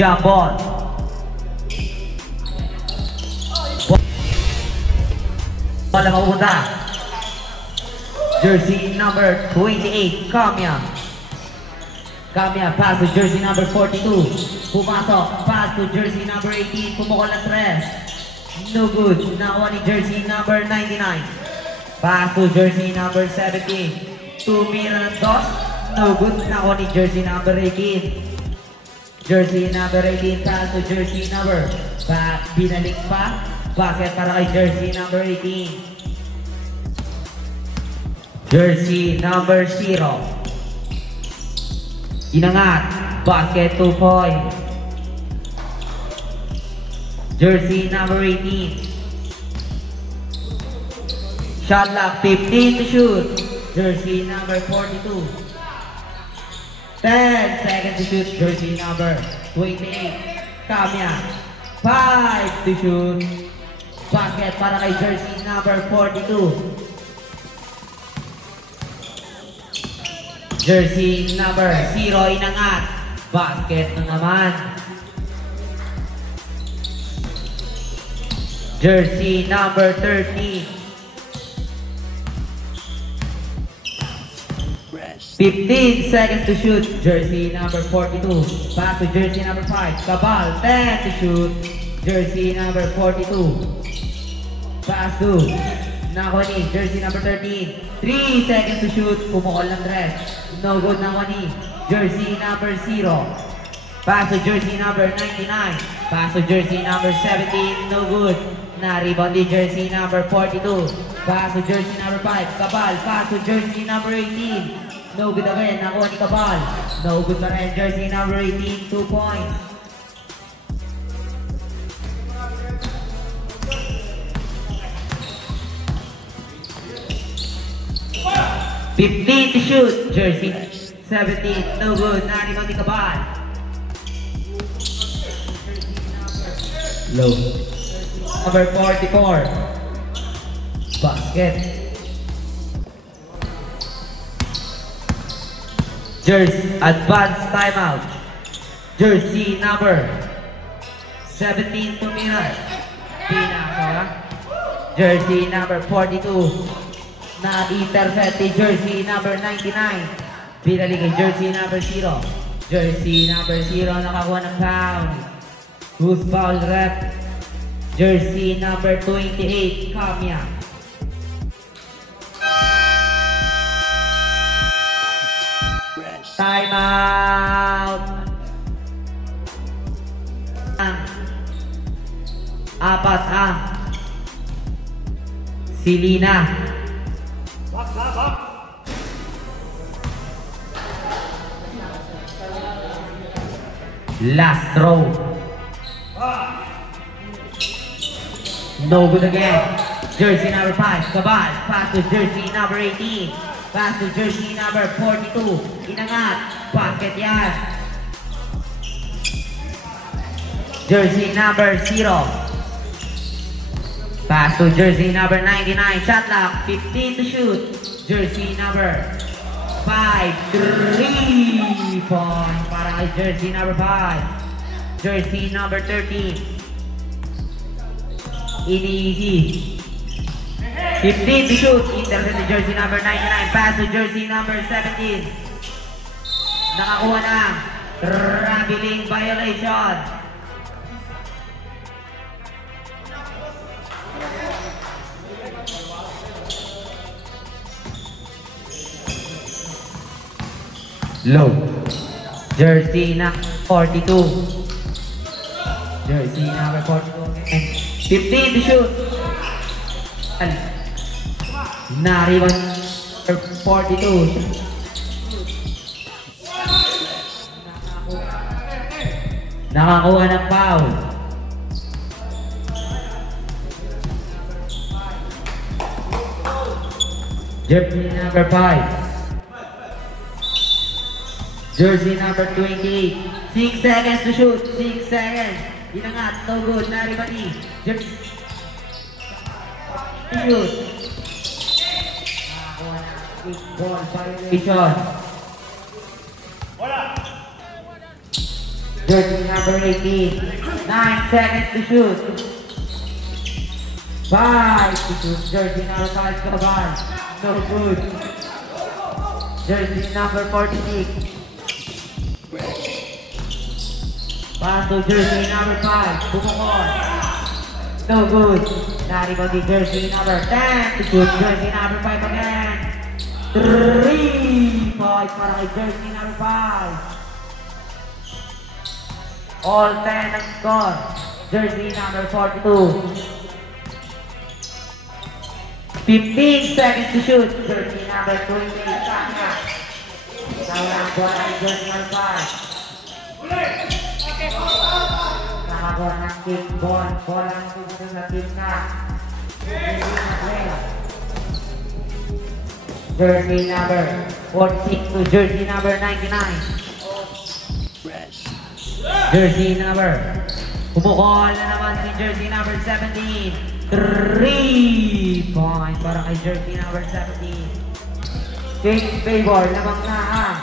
Jump ball. Bola mapupunta. Jersey number 28, Kamya. Kamya, pass to jersey number 42. Pumasok, pass to jersey number 18. Pumukol ng 3. No good. Nakuha ni jersey number 99. Pass to jersey number 17. Tumira ng 2. No good. Nakuha ni jersey number 18. Jersey number 18, pass to jersey number. Binalik pa. Basket para kay jersey number 18. Jersey number 0. Inangat. Basket 2 point. Jersey number 18. Shot clock 15 to shoot. Jersey number 42. 10 seconds to shoot. Jersey number 28. Kamya. 5 to shoot. Basket para kay jersey number 42. Jersey number 0 inangat. Basket na naman. Jersey number 13. 15 seconds to shoot. Jersey number 42. Pass to jersey number 5. Cabal. 10 to shoot. Jersey number 42. Pass to Nakoni. Jersey number 13. 3 seconds to shoot. Pumukol ng dress. No good Nakoni. Jersey number 0. Pass to jersey number 99. Pass to jersey number 17. No good. Na-rebound di jersey number 42. Pass to jersey number 5. Cabal. Pass to jersey number 18. No good again. Nakuha ni Cabal. No good pa rin. Jersey number 18. 2 points. $15 to shoot. Jersey 17. No good. Na-rebound ni Cabal. Low. Number 44. Basket. Jersey, advanced timeout. Jersey number 17 tumira. Pinasa. Jersey number 42. Na-intercept ni jersey number 99. Pinali kay jersey number 0. Jersey number 0 nakakuha ng foul. Who's foul rep? Jersey number 28, Kamya. Timeout. Apat ang Silina. Last throw. No good again. Jersey number 5, Cabal. Pass to jersey number 18. Pass to jersey number 42. Inangat. Basket yan. Jersey number 0. Pass to jersey number 99. Shot clock. 15 to shoot. Jersey number 5. 3 points para kay jersey number 5. Jersey number 13. Easy. 15 to shoot. Intercept to jersey number 99. Pass to jersey number 17. Nakakuha ng traveling violation. Low. Jersey number 42. Jersey number 42. 15 to shoot. Na-rebound 42. Nakakuha ng foul. Jersey number 5. Jersey number 28. 6 seconds to shoot. 6 seconds. Inangat. No good. Na-rebound. Jersey. Shoot. Ball violation. Jersey number 18. 9 seconds to shoot. 5 to shoot. Jersey number 5, Cabal. No good. Jersey number 46. Pass to jersey number 5, Bumukon. No good. Naribag di jersey number 10 to shoot. Jersey number 5 again. 3 points para kay jersey number 5. All 10 ang score. Jersey number 42. 15 seconds to shoot. Jersey number 28. Sawa ang bola kay jersey number 5. Nakakuha ng kick ball. Bola ang susunod sa team na. Jersey number 46 to jersey number 99. Jersey number. Pumukol na naman si jersey number 17. 3 points para kay jersey number 17. James Favor lamang na ang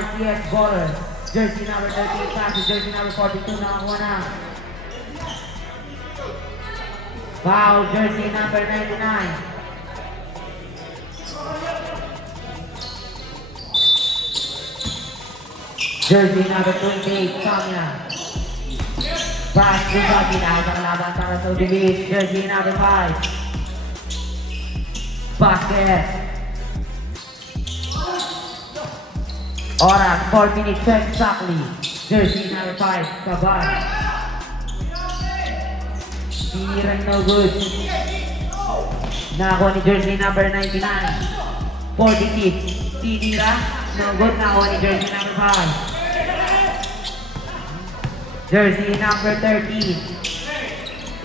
RCS baller. Jersey number 13 pass to jersey number 42. Nakakuha na. Foul jersey number 99. Jersey number 28, Samya. Pass to Bagi na sa kalaban para sa Udibis. Jersey number 5. Basket. Oras, 4 minutes exactly. Jersey number 5, Cabal. Tirang no good. Nakakuha ni jersey number 99. 46. Tinira. No good. Nakakuha ni jersey number 5. Jersey number 13.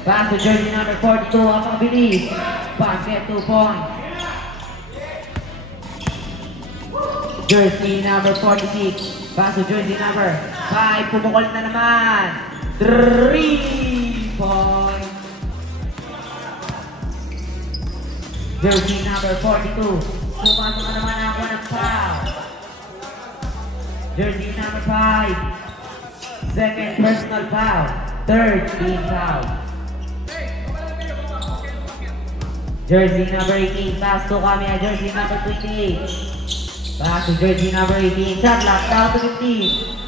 Pass to jersey number 42. Ang pabilis. Basket 2 points. Jersey number 46. Pass to jersey number 5. Pumukol na naman. 3 points. Jersey number 42. Pumasok na naman ako ng foul. Jersey number 5. Second personal foul. Third team foul. Jersey number 18. Pass to Kamiya. Jersey number 28. Pass to jersey number 18. Shot clock down to 15.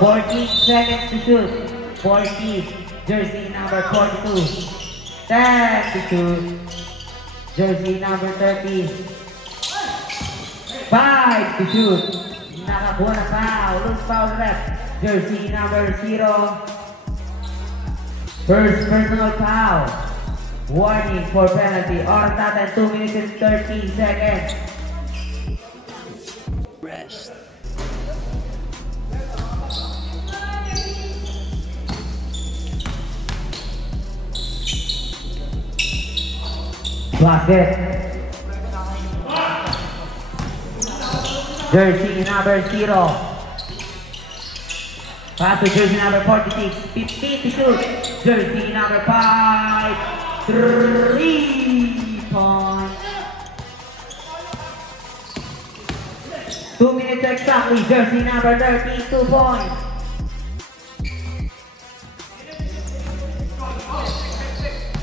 14 seconds to shoot. 14. Jersey number 42. 10 to shoot. Jersey number 13. 5 to shoot. Nakakuha na foul. Loose foul rep. Jersey number 0. First personal foul. Warning for penalty. Oras natin 2 minutes and 13 seconds. Rest. Basket. Jersey number 0. Pass to jersey number 46. 15 to shoot. Jersey number 5. 3 points. 2 minutes exactly. Jersey number 13. 2 points.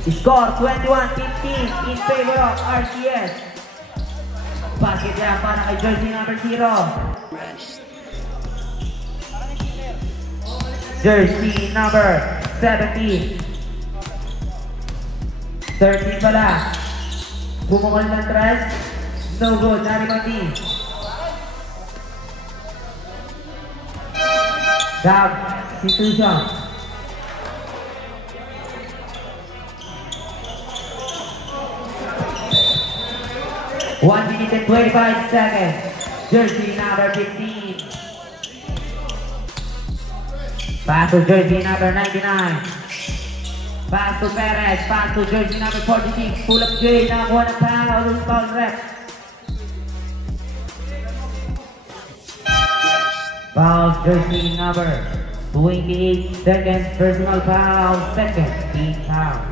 Score 21-15 in favor of RCS. Basket yan para kay jersey number 0. Jersey number 17. 13 pala. Bumukol ng tres. No good. Naribandi. Substitution. One minute and 25 seconds. Jersey number 15. Pass to jersey number 99. Pass to Perez. Pass to jersey number 46. Pull up J. Nakakuha ng foul. Loose foul rep. Foul jersey number 28. Second personal foul. Second team foul.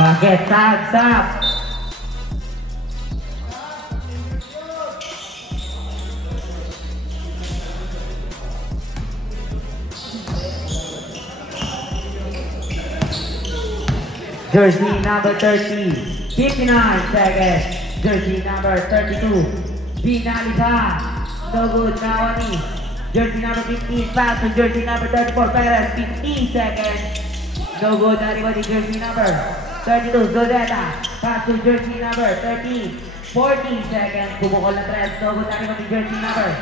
Basket, tag. Jersey number 30, 59 seconds. Jersey number 32, Binalisa. No good, Nawani. Jersey number 15, pass to jersey number 34, Perez, 15 seconds. No good, Naribati. Jersey number 32, Zodeta. Pass to jersey number 13, 14 seconds. Bumukol na tres. No good, Naribati. Jersey number.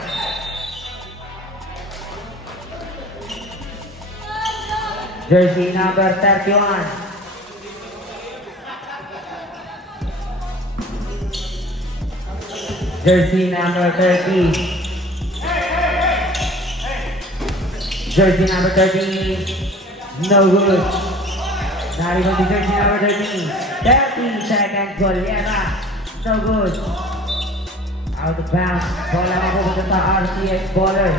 Jersey number 31. Jersey number 30. Jersey number 13. No good. Naribati. Jersey number 13. 13 seconds. Goliera. No good. Out of bounds. Bola mapupunta sa RCS Baller.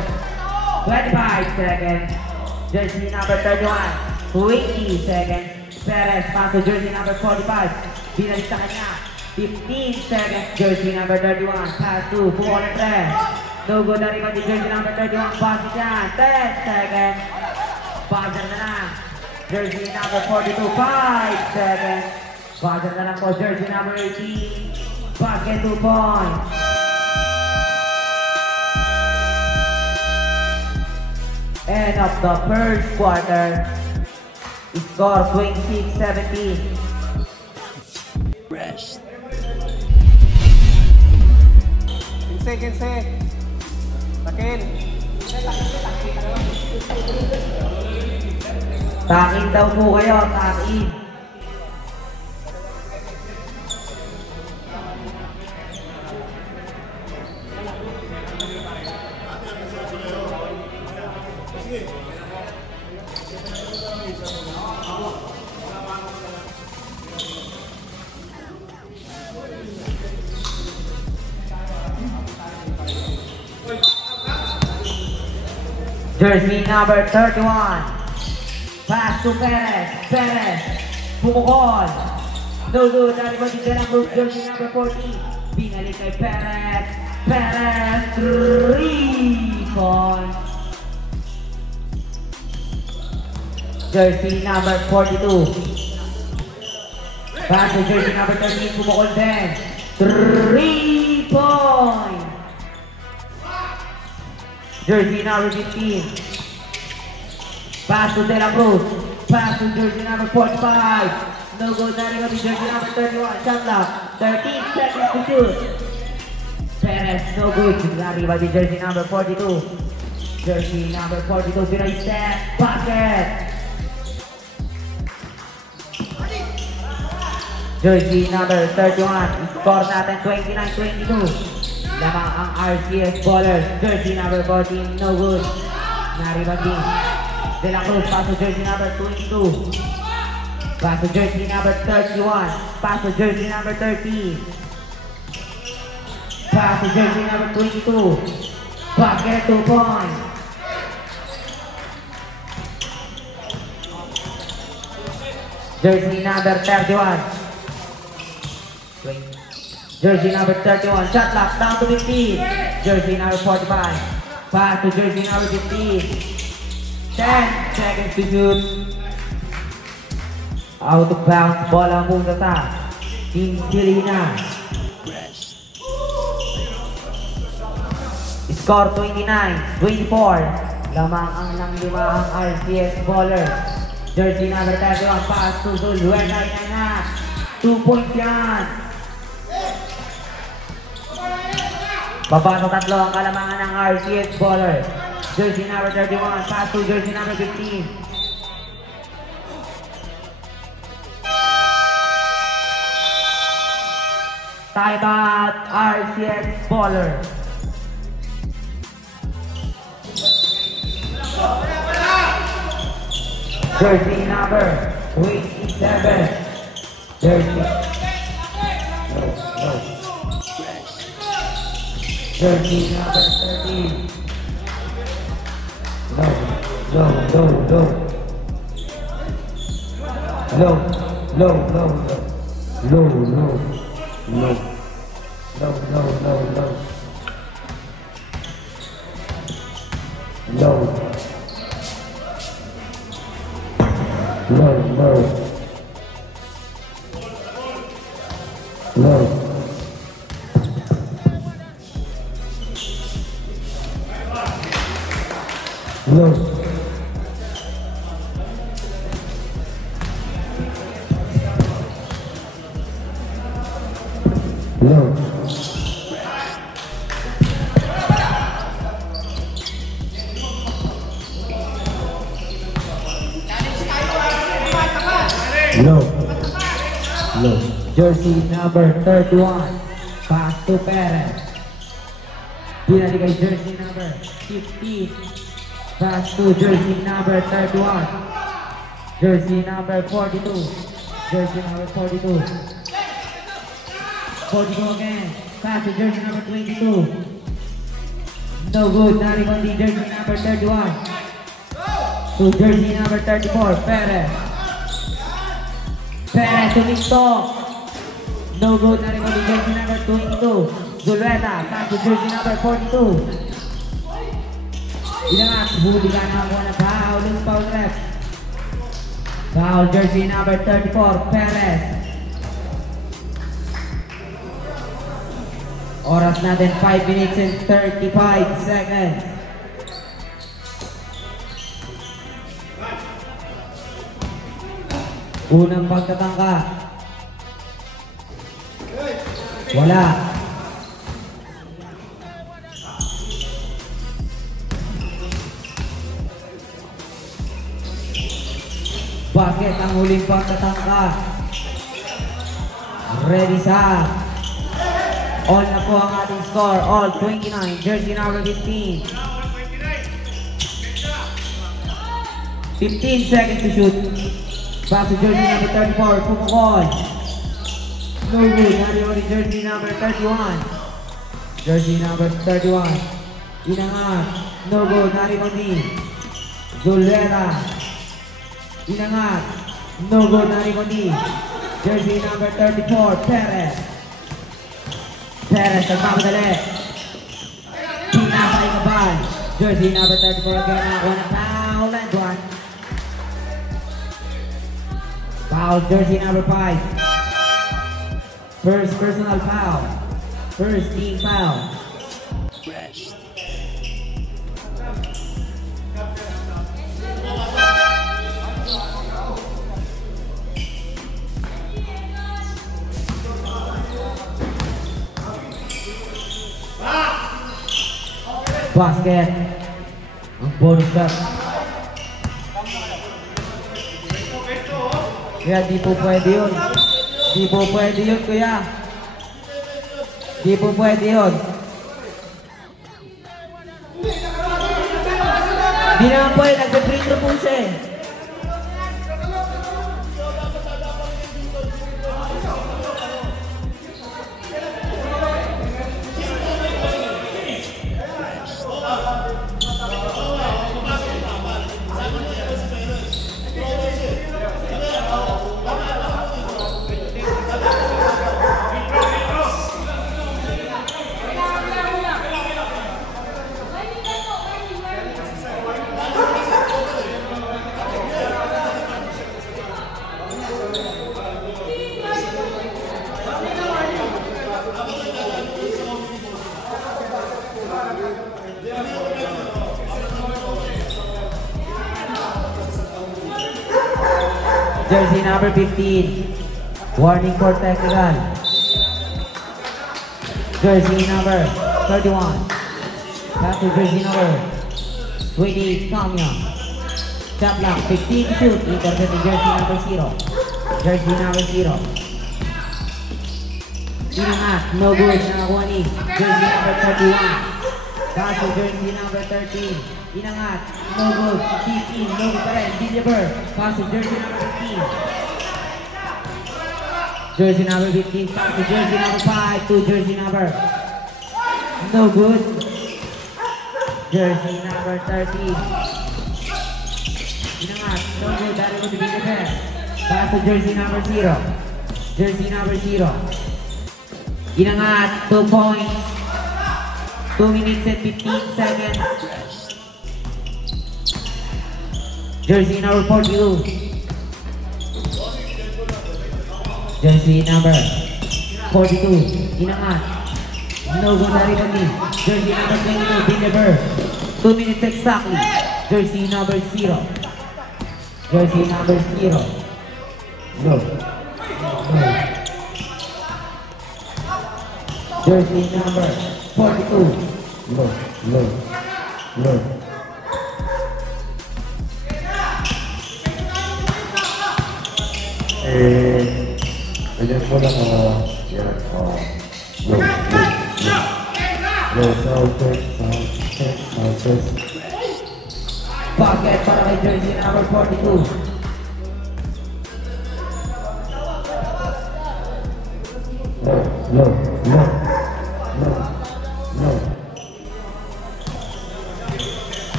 25 seconds. Jersey number 31. 20 seconds. Perez pass to jersey number 45. Binalik sa kanya. 15 seconds. Jersey number 31. Pass to Bukol and Tres. No good. Naribati. Jersey number 31. Pass it down. 10 seconds. Buzzer na lang. Jersey number 42. 5 seconds. Buzzer na lang po. Jersey number 18. Basket 2 points. End of the first quarter. Score 26-17. Rest. 15. Takin. Takin daw po kayo. Takin. Jersey number 31. Pass to Perez. Perez. Bumukol. No good. Naribati din ang group. Jersey number 40. Binalik kay Perez. Perez. 3 points. Jersey number 42. Pass to jersey number 13. Bumukol din. 3 points. Jersey number 15. Pass to De La Cruz. Pass to jersey number 45. No good. Naribati. Jersey number 31. Shot clock. 13 seconds to shoot. Perez. No good. Naribati. Jersey number 42. Jersey number 42. Pinay step. Basket. Jersey number 31. Score natin 29-22. Lamang ang RCS Ballers. Jersey number 14. No good. Naribati. De La Cruz. Pass to jersey number 22. Pass to jersey number 31. Pass to jersey number 30. Pass to jersey number 22. Basket 2 points. Jersey number 31. Jersey number 31. Shot clock down to 15. Jersey number 45. Pass to jersey number 15. 10 seconds to shoot. Out of bounds. Bola muna sa Team Sirina. Score 29-24. Lamang ang nanglima ang RCS Ballers. Jersey number 31. Pass to Zulueta. 2 points yan. Baba sa tatlo ang kalamangan ng RCS Ballers. Jersey number 31. Pass to jersey number 15. Time out RCS Ballers. Jersey number 27. Jersey. Jersey number 13. Low. Low, low, low. Low, low, low. Low, low, low, low. Low. Low, low. Low. Low. Low. Low. Low. Jersey number 31. Pass to Perez. Binalik kay jersey number 15. Pass to jersey number 31. Jersey number 42. Jersey number 42. 42 again. Pass to jersey number 22. No good. Not even the jersey number 31. To jersey number 34. Perez. Perez to Victor. No good. Not even the jersey number 22. Zuleta. Pass to jersey number 42. Inangat. Buligan na ako na foul. Foul ref. Foul jersey number 34. Perez. Oras natin 5 minutes and 35 seconds. Unang pagtatangka. Wala. Basket ang huling pagtatangka. Ready sa all na po ang ating score. All 29. Jersey number 15. 15 seconds to shoot. Pass to jersey number 34. Pumukol. No good. Nari jersey number 31. Jersey number 31. Inangat. No good. Nari Zulera. Inangat. No good. Nari jersey number 34. Perez. Perez nagmamadali. Pinapay ka ba? Jersey number 34 again. Ako na foul and one. Foul jersey number 5. First personal foul. First team foul. Basket. Ang bonus shot. Kaya di po pwede yun. Di po pwede yun, kuya. Di po pwede yun. Di naman po eh, nagpe-free throw po siya eh. Jersey number 15. Warning for technical. Jersey number 31. Pass to jersey number 20. Kamya. Shot block. 15 to shoot. Intercepting jersey number 0. Jersey number 0. Inangat. No good. Nakakuha ni jersey number 31. Pass to jersey number 13. Inangat. No good. 15. No good pa rin. Deliver. Pass to jersey number 15. Jersey number 15. Pass to jersey number 5. To jersey number. No good. Jersey number 13. Inangat. No good. Dahil mo bigay defense. Pass to jersey number 0. Jersey number 0. Inangat, 2 points. 2 minutes and 15 seconds. Jersey number 42. Jersey number 42. Inangat. No good na rin. Jersey number 22. Deliver. 2 minutes exactly. Jersey number 0. Jersey number 0. No. Jersey number 42. No. Ganyan po lang yan, southwest. Pocket para kay jersey number 42. No.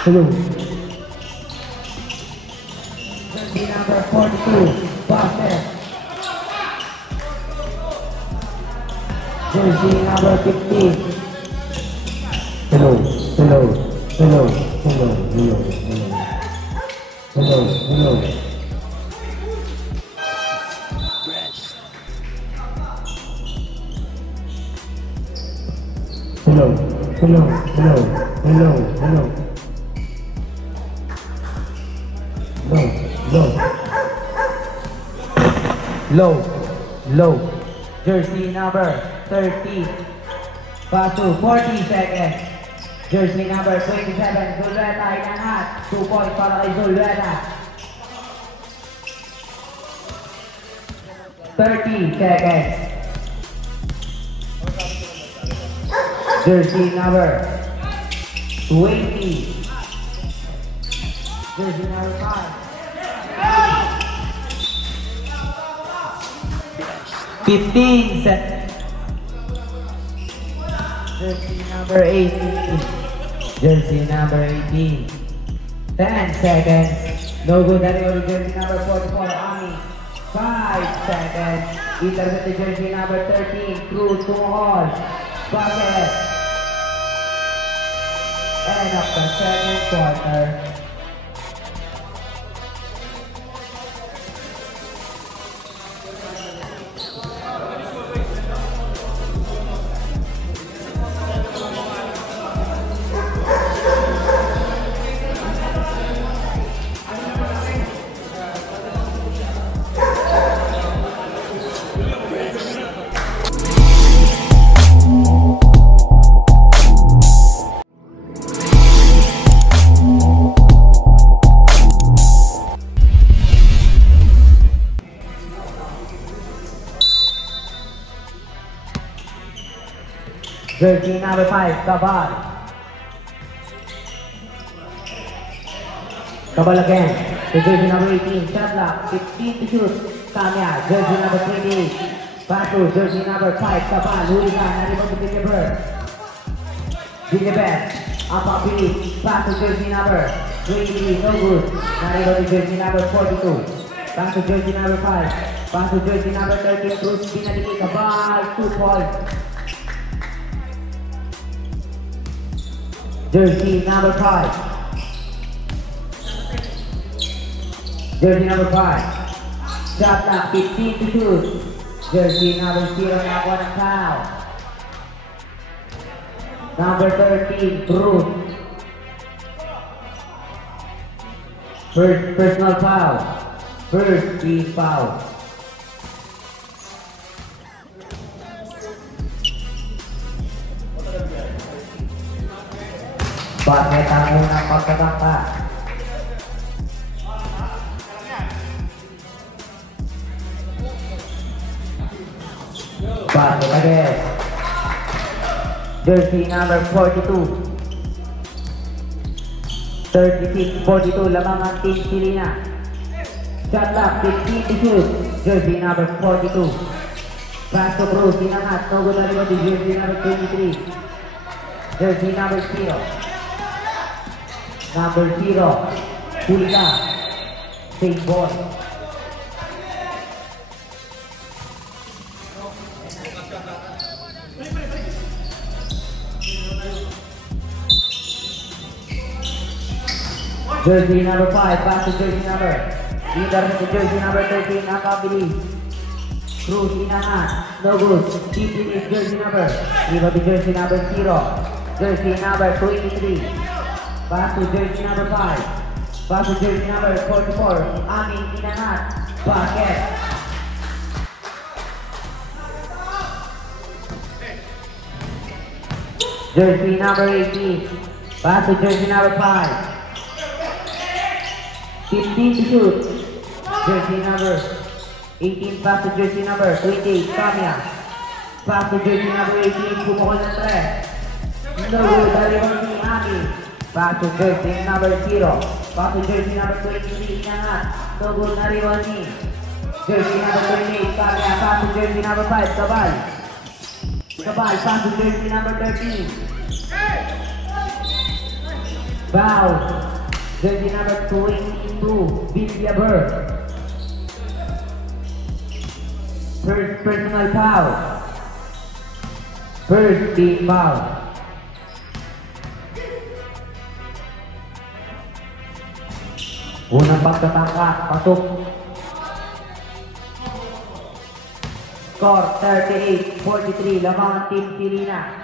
Hello. Jersey number 42. Pocket. Jersey number 15. Hello. Low. Jersey number 30. Pass to 40 seconds. Jersey number 27. Zuleta inangat. 2 points para kay Zuleta. 30 seconds. Jersey number 20. Jersey number 5. 15 seconds. Jersey number 18. Jersey number 18. 10 seconds. No good anymore. Jersey number 44. Ami. 5 seconds. Intercept the jersey number 13. Cruz Kumahol. Bucket. End of the second quarter. Jersey number 5, Cabal. Cabal again. To jersey number 18, shot block, 15 to shoot. Tanya, jersey number 28. Pass to jersey number 5, Cabal. Hooligan, not able to deliver. Deliver. Up beat. Pass to jersey number 23, no good. Not able to jersey number 42. Pass to jersey number 5. Pass to jersey number 13, Cruz Pinadiki. Cabal, 2 points. Jersey number 5. Jersey number 5. Shot clock 15 to shoot. Jersey number 0 nakakuha ng foul. Number 13, Cruz. First personal foul. First team foul. Bakit ang unang pagkatangka? Bakit again? Jersey number 42. 36-42, lamang ang team Silina. Shot clock, 15 to shoot. Jersey number 42. Pass to Cruz, inangat. No good na rin yung jersey number 23. Jersey number 0. Number 0. Huli ka. Save ball. Jersey number 5, pass to jersey number. Leader to jersey number 13, nakabili. Cruz, inangat. No good. Deep is jersey number. Iba to jersey number 0. Jersey number 23. Pass to jersey number 5. Pass to jersey number 44. Amin, inangat. Bucket. Jersey number 18. Pass to jersey number 5. 15 to shoot. Jersey number 18, pass to jersey number 28, Kamya. Pass to jersey number 18, pumukol ng 3. No good, daliwan ni Ami. Pass to jersey number 0. Pass to jersey number 23, inangat. No good, daliwan ni. Jersey number 28, Kamya. Pass to jersey number 5, Kabal. Kabal, pass to jersey number 13. Foul. Jersey number 22, Bibia Burr. First personal foul. First team foul. Unang pagtatangka, pasok. Score 38-43, lamang Team Sirina.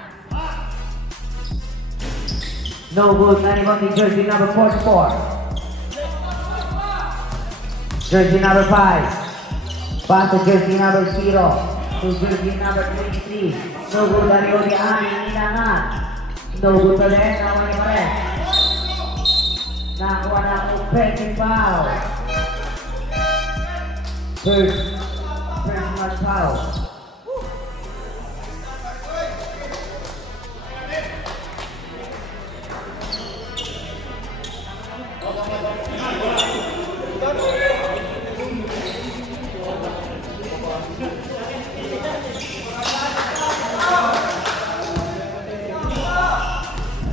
No good, anyone in jersey number 44. Jersey number 5. Pass to jersey number 0. To jersey number 23. No good, anyone in Ani, inangat. No good ulit, naman yung red. Nakuha na ang offensive foul. First personal foul.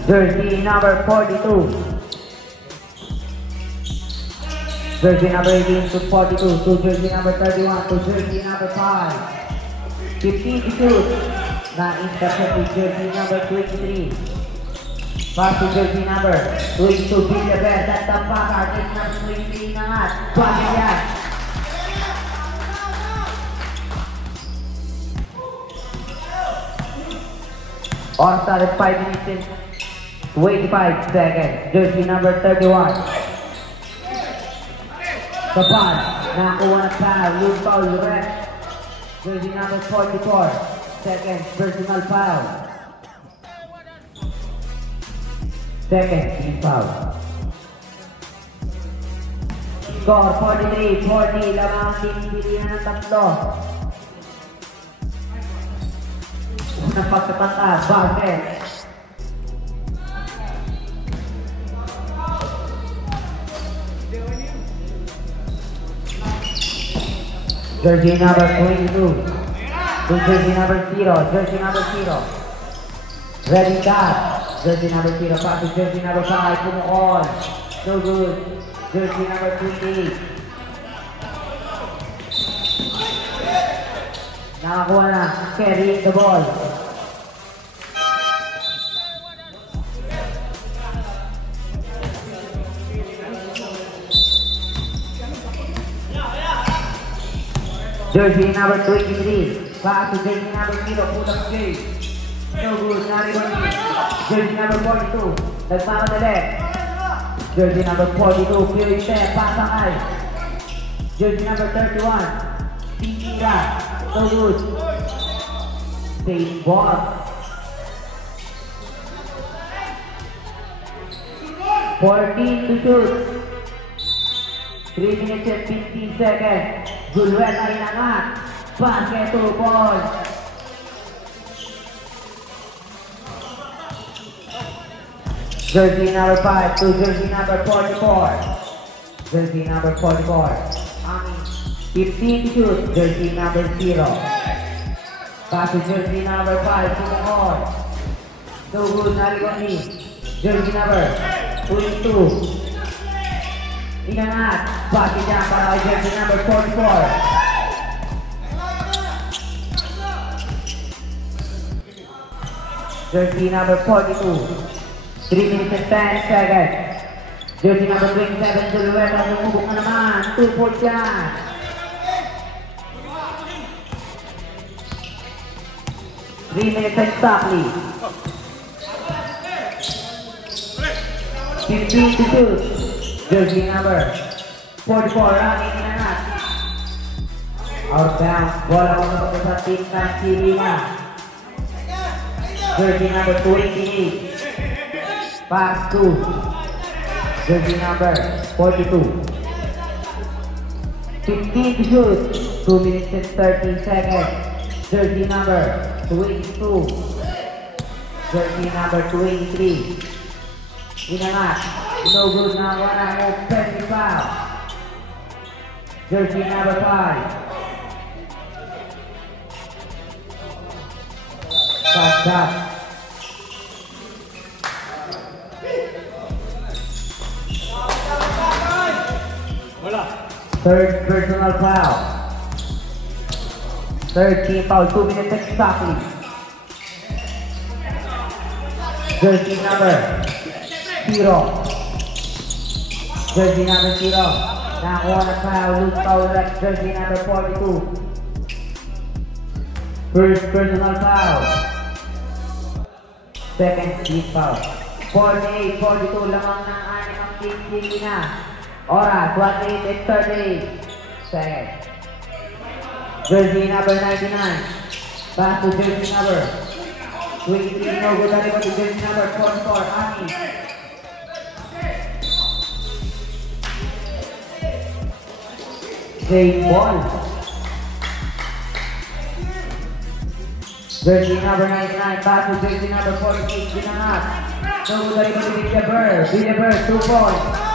Jersey number 42. Jersey number 18 to 42. To jersey number 31. To jersey number 5. 15 to shoot. Na-intercept to jersey number 23. Pass to jersey number 22. Villaver. That's the backer. It's number 23 na nga. Bagay yan. On start at 5 minutes and 25 seconds. Jersey number 31. Kapal, nakakuha na foul. Loose foul, ref. Jersey number 44. Second, personal foul. Second, team foul. Score 43-40. Lamang team Pilihan ng tatlo. Unang pagkatangka, basket. Jersey number 22. To jersey number 0. Jersey number 0. Ready cut. Jersey number 0. Pass to jersey number 5. Pumukol. No good. Jersey number 28. Nakakuha na. Carrying the ball. Jersey number 23. Pass to jersey number 0. Pull up game. No good. Nariwan. Jersey number 42. Nagmamadali. Jersey number 42. Pure step. Pasakay. Jersey number 31. Tira. No good. Save ball. 14 to shoot. 3 minutes and 15 seconds. Gulwet na inangat. Basket to ball. Jersey number 5 to jersey number 44. Jersey number 44. 15 to shoot. Jersey number 0. Pass to jersey number 5, Sumukor. So good, Narigoni. Jersey number 22. Inangat. Pass niya para kay jersey number 44. Jersey number 42. 3 minutes and 10 seconds. Jersey number 27, Zulueta. Lumubok na naman. 2 points yan. 3 minutes exactly. 15 to shoot. Jersey number 44, running in and out. Out of bounds. Bola ko sa team ng Silina. Jersey number 28. Pass to jersey number 42. 15 to shoot. 2 minutes and 30 seconds. Jersey number 22. Jersey number 23. Inangat. No good na wala mo. Penalty foul. Jersey number 5. Pass up. Third personal foul. Third team foul. 2 minutes exactly. Jersey number 0. Jersey number 0. Nakuha na foul. Loose foul left. Jersey number 42. First personal foul. Second team foul. 48, 42 lamang ng anim ang team Silina. Oras, 1 minute and 38 seconds. Jersey number 99. Pass to jersey number 23. No good na rin to jersey number 44. Ani. Same ball. Jersey number 99. Pass to jersey number 46. Ginangat. No good na rin to Billiber. Billiber, 2 points.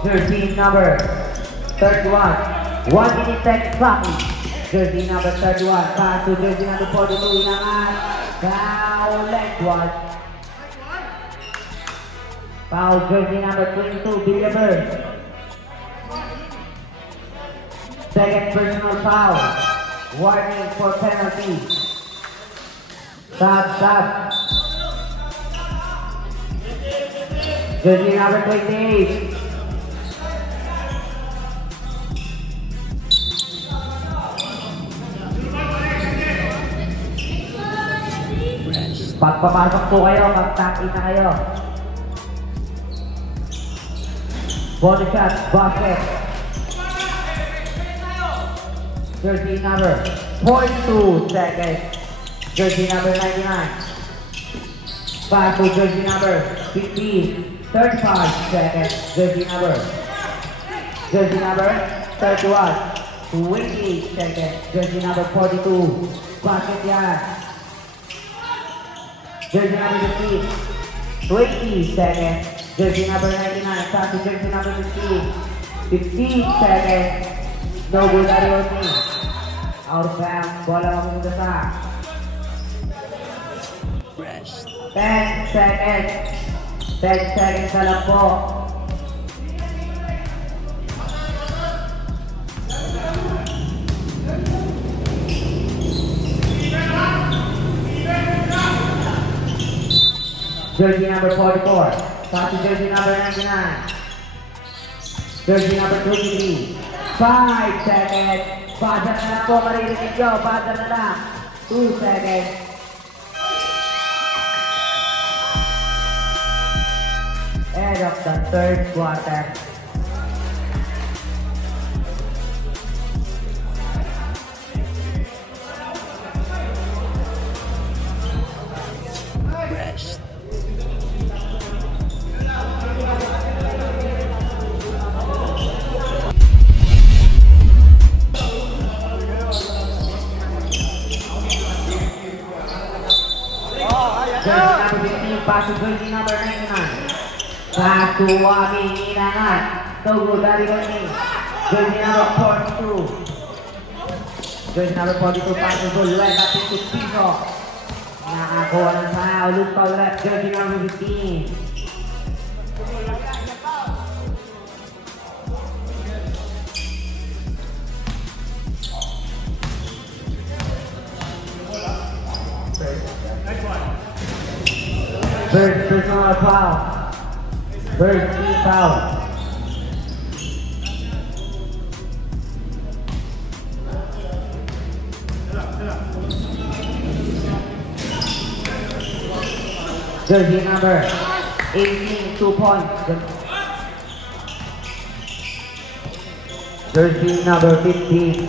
Jersey number 31. 1 minute exactly. Jersey number 31. Pass to jersey number 42. Inangat. Foul lengthwise. Foul jersey number 22. Billiber. Second personal foul. Warning for penalty. Stop. Jersey number 28. Pagpapasok po kayo, mag-tap-in na kayo. Bonus shot, basket. Jersey number 42 seconds. Jersey number 99. Pass to jersey number 15. 35 seconds. Jersey number 31. 28 seconds. Jersey number 42. Basket yan. Jersey number 15. 20 seconds. Jersey number 99. Pass to jersey number 15. 15 seconds. No good Arioti. Out of bounds. Bola mapunta sa 10 seconds. 10 seconds na lang po. Jersey number 44. Pass to jersey number 99. Jersey number 23. 5 seconds. Buzzer na lang po. Maririnig nyo. Buzzer na lang. 2 seconds. End of the third quarter. Pass to jersey number 99. Pass to Wami Inangat. No good, Darigoni. Jersey number 42. Jersey number 42 passes to Luella Piso. Nakakuha ng foul. Loose foul left. Jersey number 15. First personal foul. First team foul. Jersey number 18, 2 points. Jersey number 15.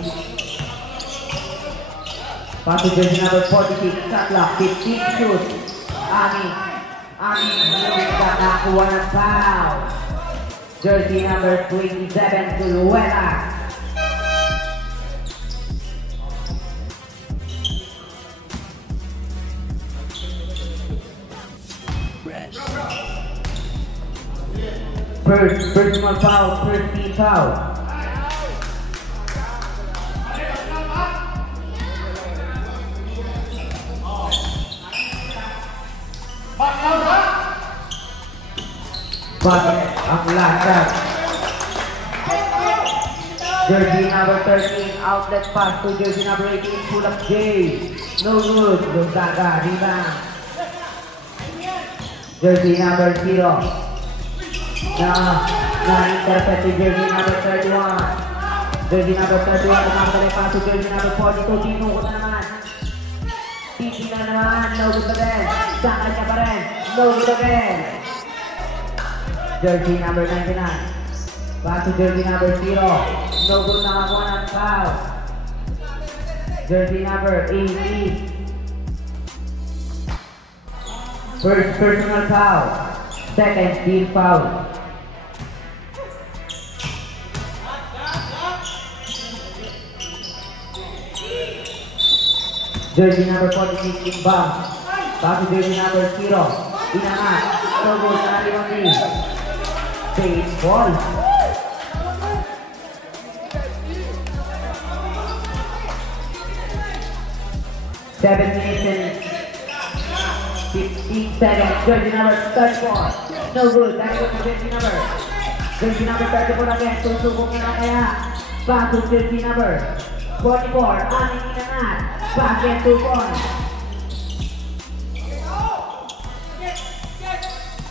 Pass to jersey number 46, shot clock, 15 shoot. Ani, nakakuha ng foul. Jersey number 27 to Luella. First personal foul, first team foul. Bakit ang lasag? Jersey number 13, outlet pass to jersey number 18, pull up J. No good, Gonzaga, rebound. Jersey number 0. Na-intercept to jersey number 31. Jersey number 31, nakakalay pass to jersey number 42, dinuko na naman. Titi na naman, no good pa rin. Sa kanya pa rin, no good pa rin. Jersey number 99. Pass to jersey number 0. No good, nakakuha ng foul. Jersey number 18. First personal foul. Second team foul. Jersey number 46 inbound. Pass to jersey number 0. Inangat. No good, nakalimang baseball. Seven minutes and 15 seconds. Jersey number 34. No good. That was the jersey number. Jersey number 34 again. Susubok na kaya. Pass to jersey number 44. Aning inangat. Basket 2 points.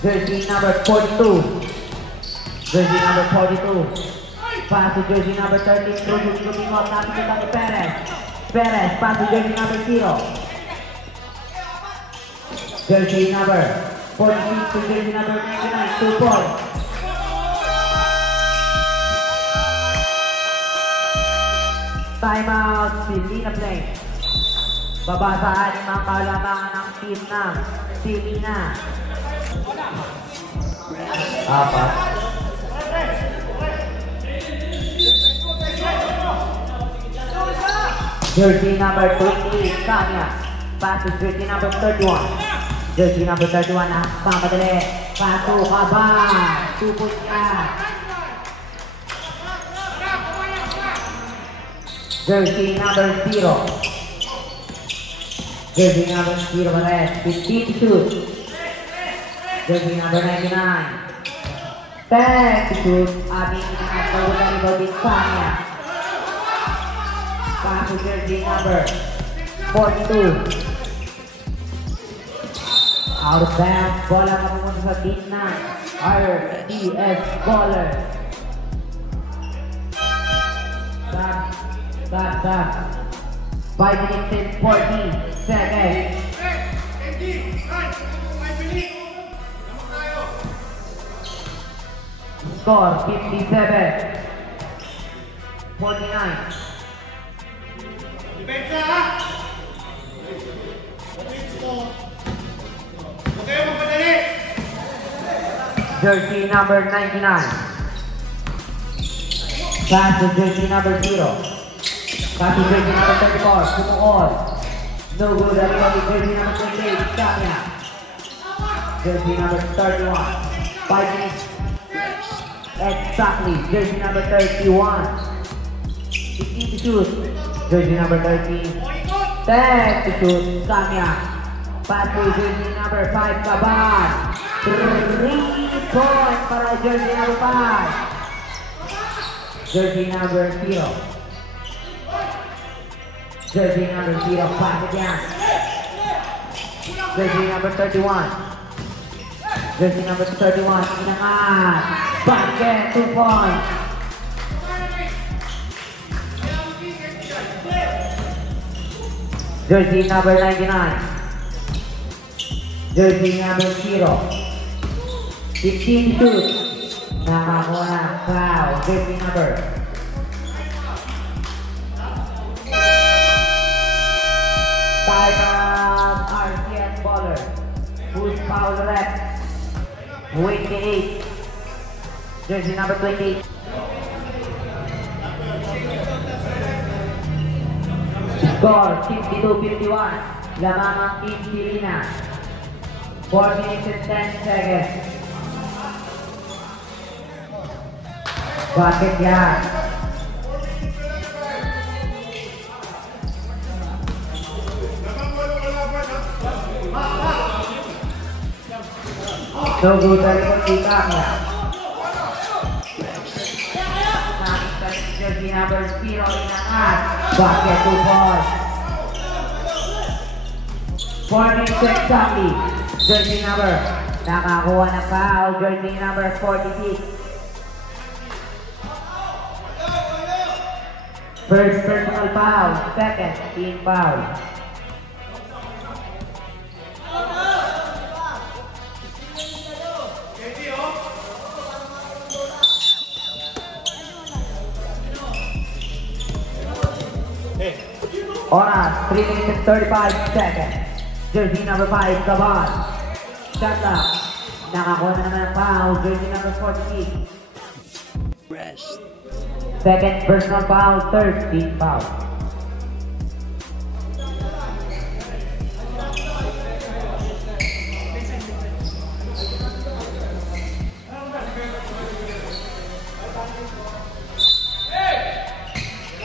Jersey number 42. Jersey number 42. Pass to jersey number 13. Looking up. Nakikita ni Perez. Perez. Pass to jersey number 0. Jersey number 46 to jersey number 99. 2 points. Timeout. Silina play. Babasaan yung mga kalamangan ng team ng Silina. 4. Jersey number 28, Kanya. Pass to jersey number 31. Jersey number 31 na pamadali. Pass to Kabal. 2 points na. Jersey number 0. Jersey number 0 pa rin. 15 shoot. Jersey number 99. 10 shoot. Ating nagkagulan ito din Kanya. Pass to jersey number 42. Out of bounds. Bola mapupunta sa gitna. RDS Baller. Stop. 5 minutes and 40 seconds. Score 57. 49. Jersey number 99. Pass to jersey number 0. Pass to jersey number 34. Sumukol. No good. Everybody, jersey number 28. Kanya. Jersey number 31. 5 minutes. Exactly. Jersey number 31. 15 to shoot. Jersey number 13. 10 to shoot. Samia. Pass to jersey number 5. Cabal. 3 points para jersey number 5. Jersey number 0. Jersey number 0. Pass again. Jersey number 31. Jersey number 31. Inangat. Basket. 2 points. Jersey number 99. Jersey number 0. 15 shoot. Nakakuha na. Foul. Jersey number. Timeout. RCS baller. Who's foul rep? 28. Jersey number 28. Score 52-51. Lamang ang Team Silina. 4 minutes and 10 seconds. Bakit yan? So good dari pagkikakya. Nakita si jersey number 0 inangat. Bakit 2 points. 4 minutes exactly. Jersey number. Nakakuha ng foul. Jersey number 46. First personal foul. Second team foul. Oras, 3 minutes and 35 seconds. Jersey number 5, Cabal. Shot clock. Nakakuha na naman ang foul. Jersey number 46. Rest. Second personal foul, third team foul.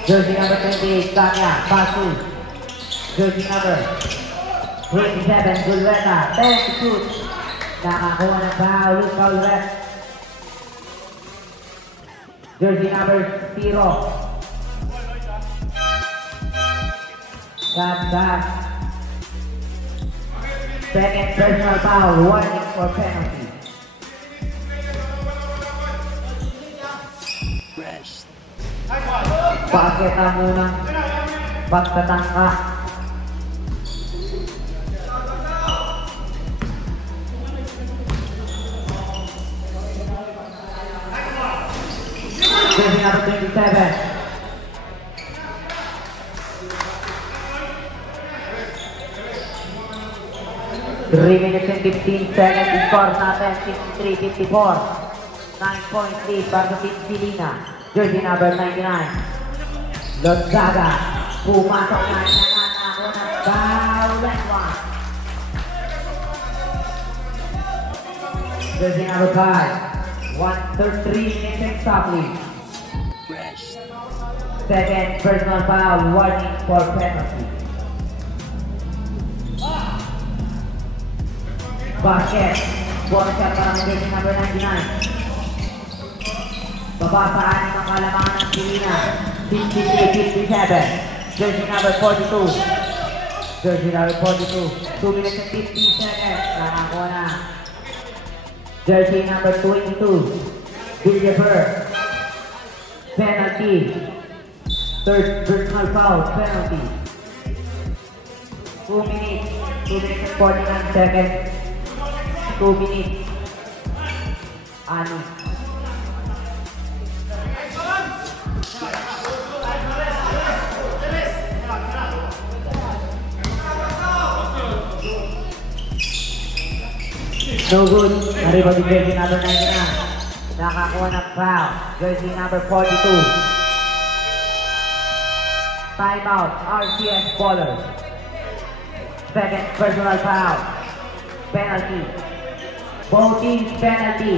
Jersey number 28, Tanya, Basu. Jersey number 27, Gulweta, 10 to shoot. Nakakuha ng foul, loose foul rep. Jersey number 0. Cut back. Second personal foul, warning for penalty. Rest. Bakit ang unang pagtatangka? Jersey number 27. Three minutes and 15 seconds. Score natin 53-54. 9 points lead para sa Team Silina. Jersey number 99. Gonzaga, pumasok na inangat ako ng foul and 1. Jersey number 5. 1-3 minutes exactly. Rest. Second personal foul, warning for penalty. Basket, bonus shot para sa jersey number 99. Babasaan ang kalamangan ng Silina. 53-57. Jersey number 42. Jersey number 42. 2 minutes and 15 seconds. Nakakuha na. Jersey number 22. Gillifer. Penalty. Third personal foul. Penalty. 2 minutes. 2 minutes and 49 seconds. 2 minutes. Ano? No good. Nariba si jersey number 99. Nakakuha ng foul. Jersey number 42. Timeout. RCS ballers. Second personal foul. Penalty. Both teams penalty.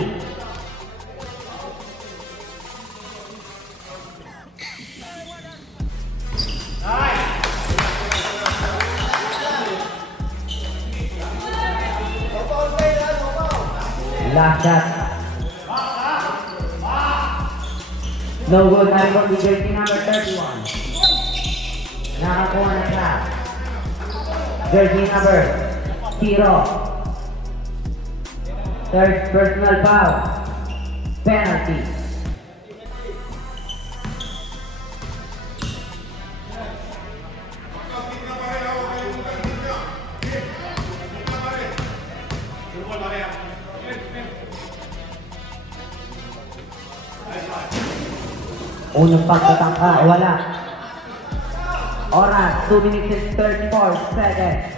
Last shot. No good. Narinig ni jersey number 31. Nakakuha na siya. Jersey number 0. Third personal foul. Penalty. Unang pagtatangka, wala. Oras, 2 minutes and 34 seconds.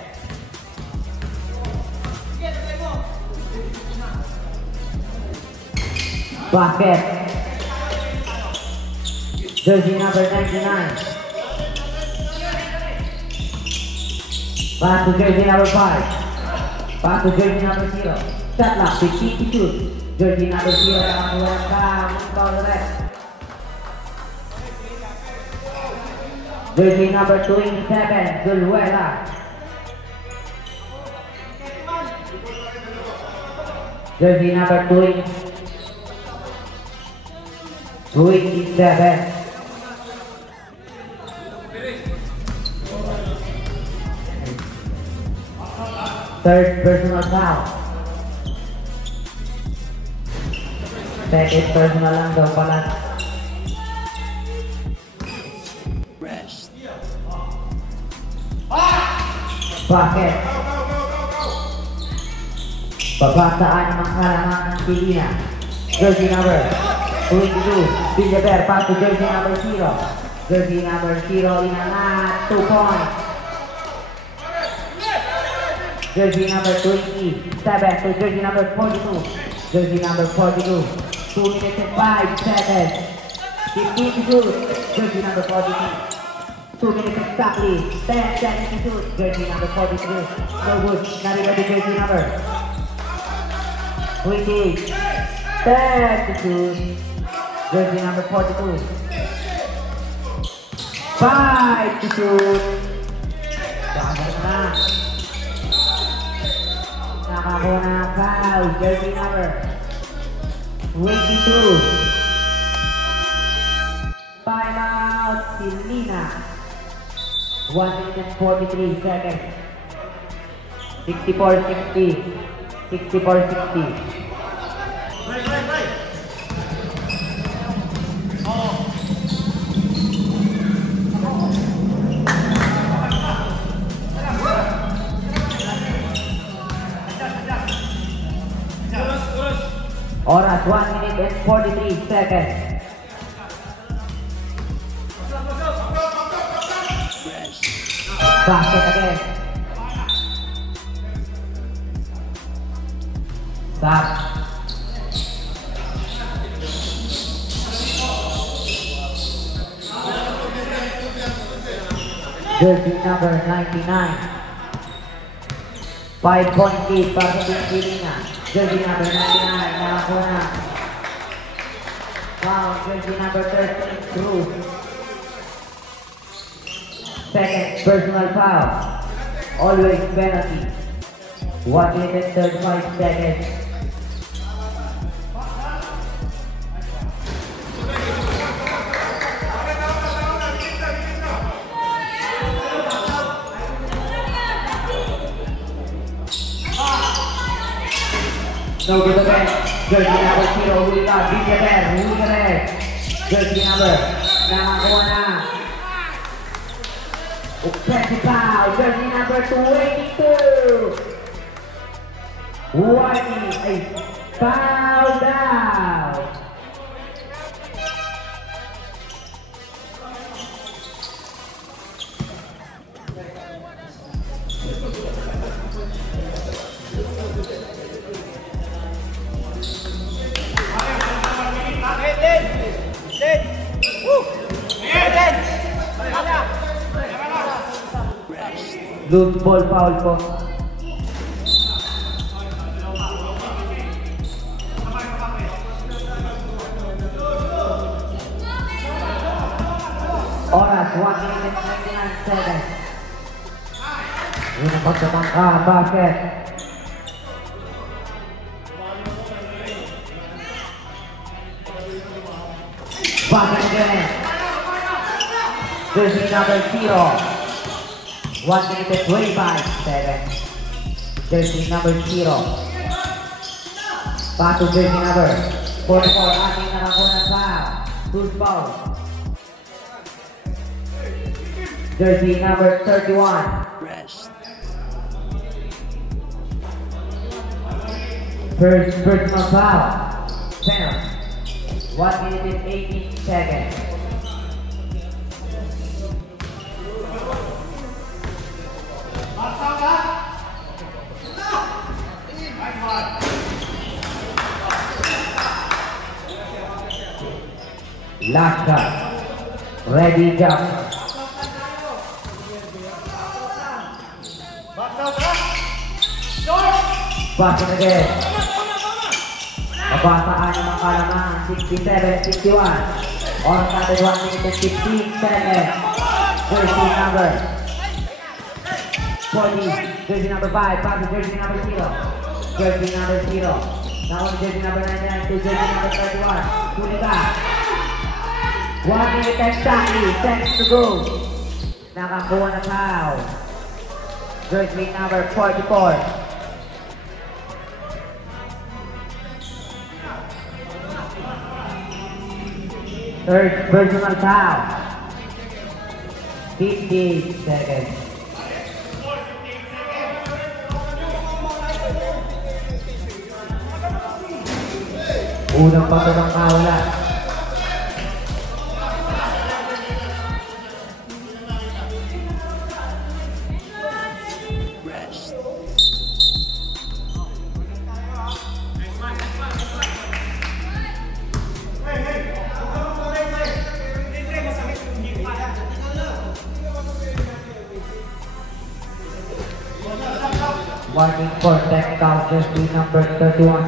Basket. Jersey number 99. Pass to jersey number 5. Pass to jersey number 0. Shot clock, 15 to shoot. Jersey number 0 nakakuha ka. Foul rest. Jersey number 27, Zuluela. Jersey number 27. Third personal foul. Second personal lang daw pala. Rest. Basket. Babasaan ng halaman ng Pilina. Jersey number 22, Villaver, pass to jersey number 0. Jersey number 0, inangat, 2 points. Jersey number 27 to jersey number 42. Jersey number 42, 2 minutes and 5 seconds. 15 to shoot, jersey number 42. 2 minutes exactly, 10 seconds to shoot, jersey number 42. No good, narinig the jersey number 20. 10 to shoot, jersey number 42. 5 to shoot. Nakakuha na ng foul, jersey number 22. Timeout, Pilina. 1 minute and 43 seconds. 64-60. 64-60. Oras 1 minute and 43 seconds. Basket again. Stop. Jersey number 99. 5-point lead para sa Pilina. Jersey number 99, nakakuha na. Wow, jersey number 13, Cruz. Second personal foul. Always penalty. 1 minute and 35 seconds. No good again. Jersey number 0, huli ka. Villaver, huli ka rin. Jersey number, nakakuha na. Offensive foul, jersey number 22. Warning, ay foul down. Loose ball foul po. Oras 1 minute and 29 seconds. Yun ang pagtatangka, basket. 7. Jersey number 0. 1 minute and 25 seconds. Jersey number 0. Pass to jersey number 44. Ating nakakuha ng foul. Who's foul? Jersey number 31. Rest. First personal foul. Penalty. 1 minute and 18 seconds. Last shot. Ready, jump. Pass it again. Mabasaan ng mga kalamangan. 67-61. On started 1 minute and 15 seconds. Jersey number 40. Jersey number 5. Pass to jersey number 0. Jersey number 0. Now on jersey number 99 to jersey number 31. Kunika. 1 minute exactly. Seconds to go. Nakakuha na foul. Jersey number 44. Third personal foul. 50 seconds. Unang pato ng kawalan. Rest. Warning for technical, jersey number 31.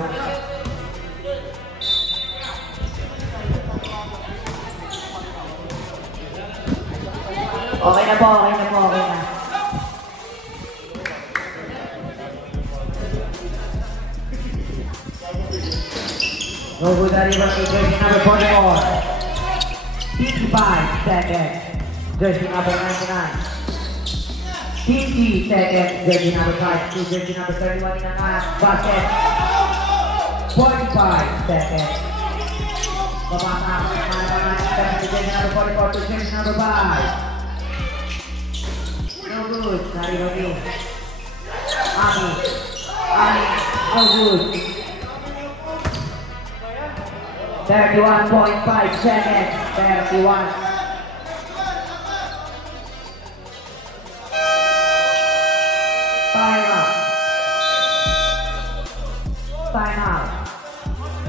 Okay na po, okay na po, okay na. No good na rin jersey number 44. 55 seconds. Jersey number 99. 50 seconds. Jersey number 5 to jersey number 31 in ang basket. 45 seconds. Babasa ang jersey number 44 to jersey number 5. No good. Nari. Ami. No good. 31.5 seconds. 31. Time out.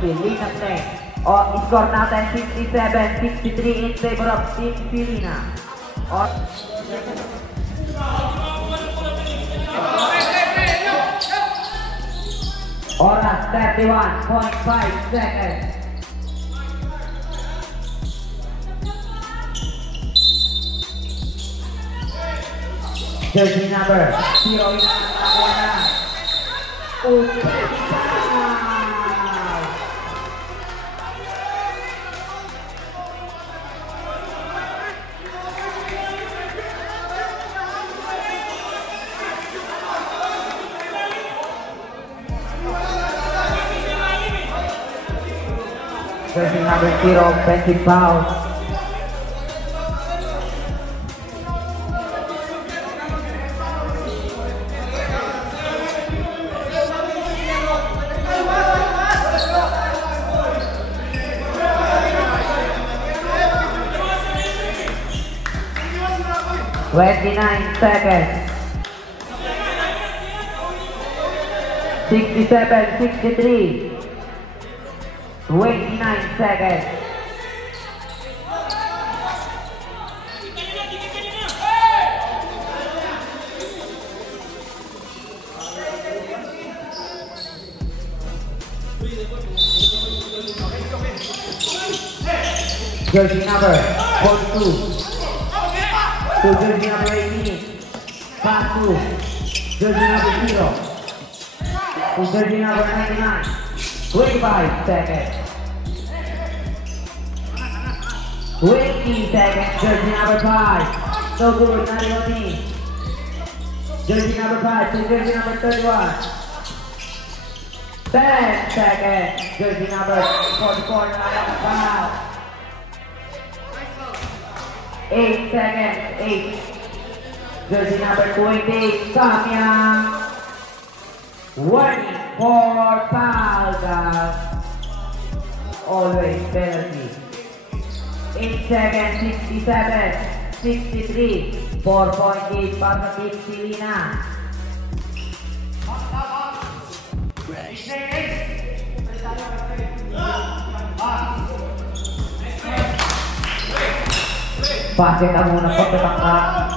Filina play. Score natin 57-63 in favor of Team Filina. Oras 31.5 seconds. Jersey number 0 in jersey number 0, offensive foul. Twenty-nine seconds. 67-63. 29 seconds. Jersey number 42. To jersey number 18. Pass to jersey number 0. To jersey number 99. 25 seconds. 20 seconds, jersey number 5. So good, Narioni. Jersey number 5 to jersey number 31. 10 seconds, jersey number 44, foul. 8 seconds, 8. Jersey number 28, Samyang. Warning for foul, guys. Always penalty. 8 seconds, 67, 63, 4.8 para sa Team Silina. Fresh. Pase na muna pagkatangka.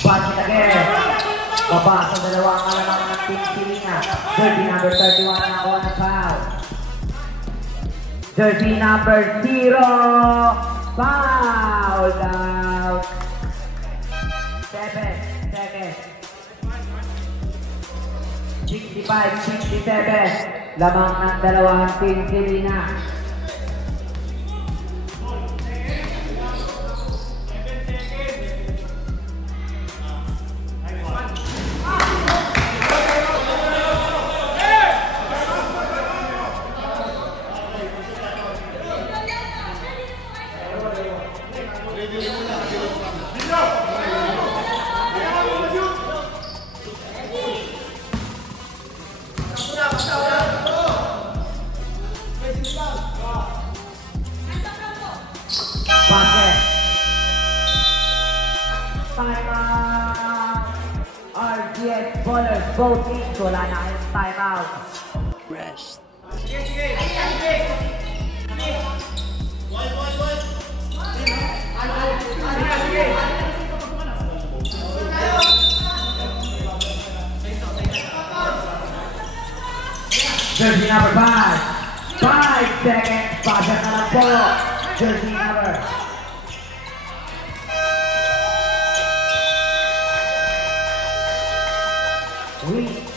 Pase again. Baba sa dalawang alaman ng Team Silina. Jersey number 31 na ako ng foul. Jersey number 0. Foul out. 7 seconds. 65-67. Lamang ng dalawang Team Silina. RGS ballers, both teams, wala na kayong timeout. Rest. Jersey number 5. 5 seconds, pasa na lang po. Jersey number.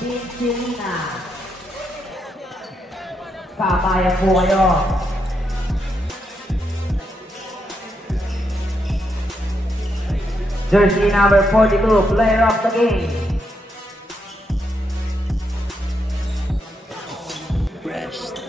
Team Silina. Kabayan po kayo. Jersey number 42, player of the game. Rest.